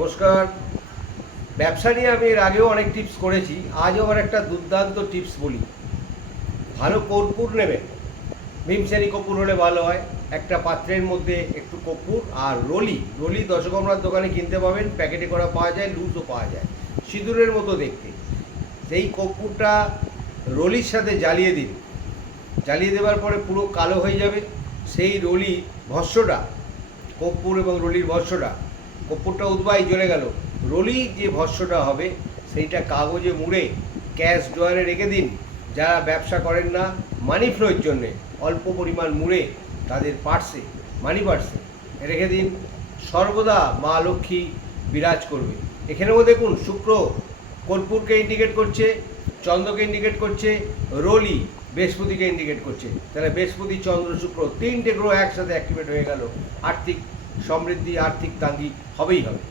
নমস্কার। ব্যবসা নিয়ে আমি এর আগেও অনেক টিপস করেছি, আজও আবার একটা দুর্দান্ত টিপস বলি। ভালো কর্পূর নেবেন, ভীমসেনি কর্পূর হলে ভালো হয়। একটা পাত্রের মধ্যে একটু কর্পূর আর রলি রলি দশকর্মার দোকানে কিনতে পাবেন, প্যাকেটে করা পাওয়া যায়, লুজও পাওয়া যায়, সিঁদুরের মতো দেখতে। সেই কর্পূরটা রলির সাথে জ্বালিয়ে দিন। জ্বালিয়ে দেওয়ার পরে পুরো কালো হয়ে যাবে। সেই রলি ভস্মটা, কর্পূর এবং রলির ভস্মটা, কর্পূরটা উদ্বায়ী জ্বলে গেল, রলি যে ভস্মটা হবে সেইটা কাগজে মুড়ে ক্যাশ ড্রয়ারে রেখে দিন। যারা ব্যবসা করেন না, মানি ফ্লোর জন্যে অল্প পরিমাণ মুড়ে তাদের পার্সে, মানি পার্সে রেখে দিন। সর্বদা মা লক্ষ্মী বিরাজ করবে। এখানেও দেখুন, শুক্র কর্পূরকে ইন্ডিকেট করছে, চন্দ্রকে ইন্ডিকেট করছে, রলি বৃহস্পতিকে ইন্ডিকেট করছে। তাহলে বৃহস্পতি, চন্দ্র, শুক্র তিনটে গ্রহ একসাথে অ্যাক্টিভেট হয়ে গেল। আর্থিক সমৃদ্ধি, আর্থিক তাঙ্গি হবেই হবে।